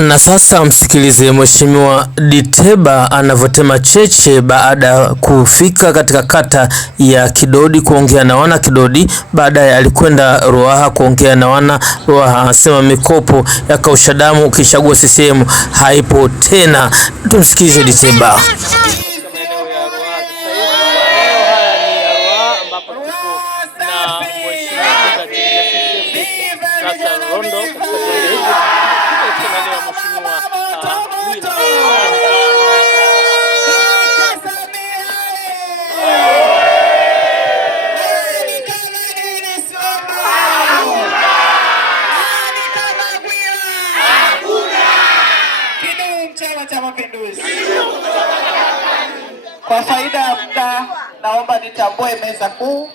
Na sasa msikilize Mheshimiwa Diteba anavyotema cheche baada ya kufika katika kata ya Kidodi kuongea na wana Kidodi. Baadaye alikwenda Ruaha kuongea na wana Ruaha. Anasema mikopo ya kausha damu ukichagua CCM haipo tena. Tumsikize Diteba. Kwa faida ya muda, naomba nitambue meza kuu,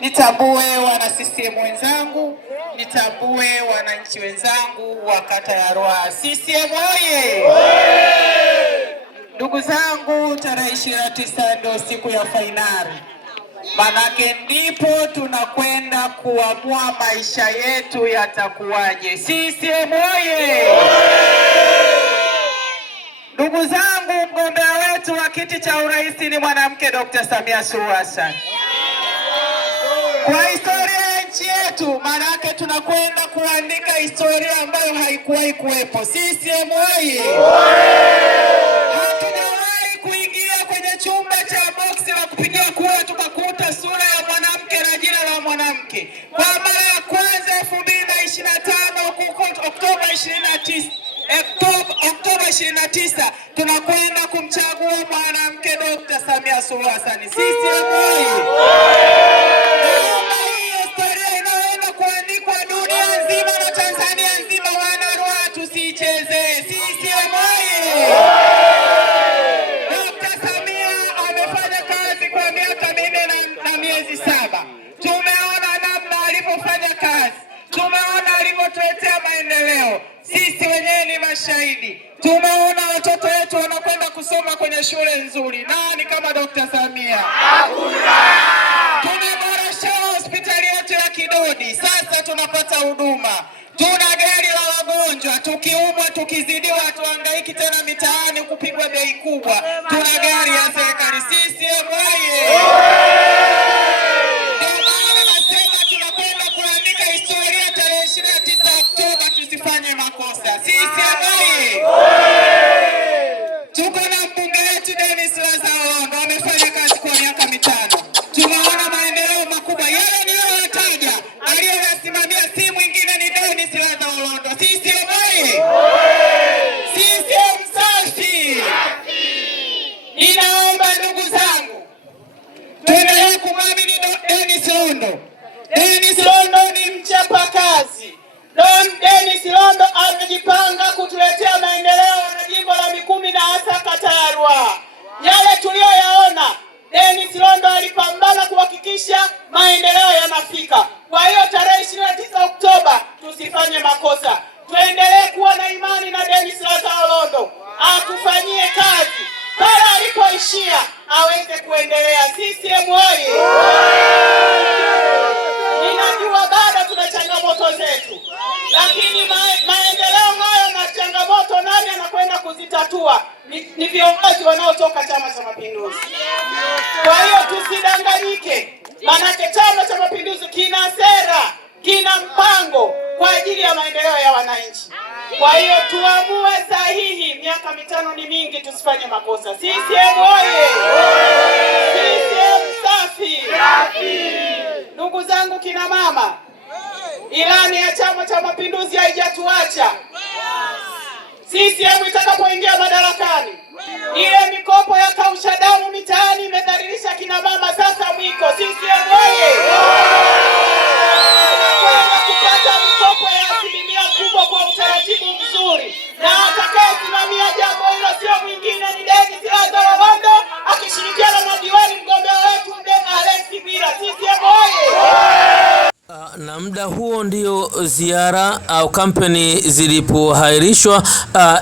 nitambue wana CCM wenzangu, nitambue wananchi wenzangu wa kata ya Ruaha. CCM oye! Ndugu zangu, tarehe 29 ndio siku ya fainali. Manake ndipo tunakwenda kuamua maisha yetu yatakuwaje. CCM oye! Ndugu zangu, mgombea wetu wa kiti cha urais ni mwanamke Dr. Samia Suluhu Hassan. Kwa historia ya nchi yetu, manake tunakwenda kuandika historia ambayo haikuwahi kuwepo. CCM oye! Hatujawahi kuingia kwenye chumba cha boksi la kupigia kura tukakuta sura ya mwanamke na jina la mwanamke. Kwa mara ya kwanza 2025 Oktoba 29 tunakwenda kumchagua mwanamke Dr. Samia Suluhu Hassan. CCM oye! Historia inaenda kuandikwa dunia nzima na Tanzania nzima. Wana Ruaha tusicheze. CCM oye! Dr. Samia amefanya kazi kwa miaka 4 na miezi 7. Tumeona namna alivyofanya kazi. Tumeona alivyotuletea maendeleo. Sisi wenyewe ni mashahidi. Tumeona watoto wetu wanakwenda kusoma kwenye shule nzuri. Nani kama Dr. Samia? Hakuna. Tumeboresha hospitali yetu ya Kidodi. Sasa tunapata huduma. Tuna gari la wagonjwa. Tukiumwa, tukizidiwa, hatuhangaiki tena mitaani kupigwa bei kubwa. Tuna gari ya serikali. CCM oye! Tunakwenda kuandika historia tarehe 29 Oktoba, tusifanye makosa. CCM oye! Tuko na mbunge wetu Dennis Lazaro amefanya kazi kwa miaka 5. Tunaona maendeleo makubwa. Yale niliyoyataja aliyoyasimamia si mwingine ni Dennis Lazaro. CCM oye! CCM safi! Ninaomba ndugu zangu, tuendelee kumwamini Dennis Londo. Dennis Londo ni mchapa kazi. Dennis Londo amejipanga kutuletea maendeleo na jimbo la Mikumi na hasa kata ya Ruaha. Yale tuliyoyaona, Dennis Londo alipambana kuhakikisha maendeleo yanafika. Kwa hiyo tarehe 29 Oktoba tusifanye makosa. Tuendelee kuwa na imani na Dennis Londo. Atufanyie kazi. Pale alipoishia aweze kuendelea. CCM oye! Ninajua bado tuna changamoto zetu. Lakini maendeleo hayo na changamoto nani anakwenda kuzitatua? Ni viongozi wanaotoka Chama cha Mapinduzi. Kwa hiyo tusidanganyike. Manake Chama cha Mapinduzi kina sera, kina mpango kwa ajili ya maendeleo ya wananchi. Kwa hiyo tuamue sahihi. Miaka 5 ni mingi, tusifanye makosa. CCM oye! CCM safi! Ndugu zangu kina mama, ilani ya Chama cha Mapinduzi haijatuacha. CCM itakapoingia madarakani, ile mikopo ya kausha damu mitaani imedhalilisha kina mama, sasa mwiko. CCM oye! Tunakwenda kupata mikopo ya asilimia kubwa kwa utaratibu mzuri. Na atakayesimamia jambo hilo sio mwingine ni Dennis Lazaro akishirikiana na diwani mgombea wetu Alex Bila. CCM oye! Na muda huo ndio ziara au kampeni zilipohairishwa.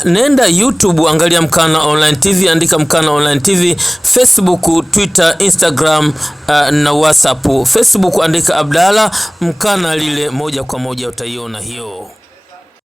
Nenda YouTube, angalia Mkana Online TV, andika Mkana Online TV, Facebook, Twitter, Instagram na WhatsApp. Facebook andika Abdalla Mkana lile, moja kwa moja utaiona hiyo.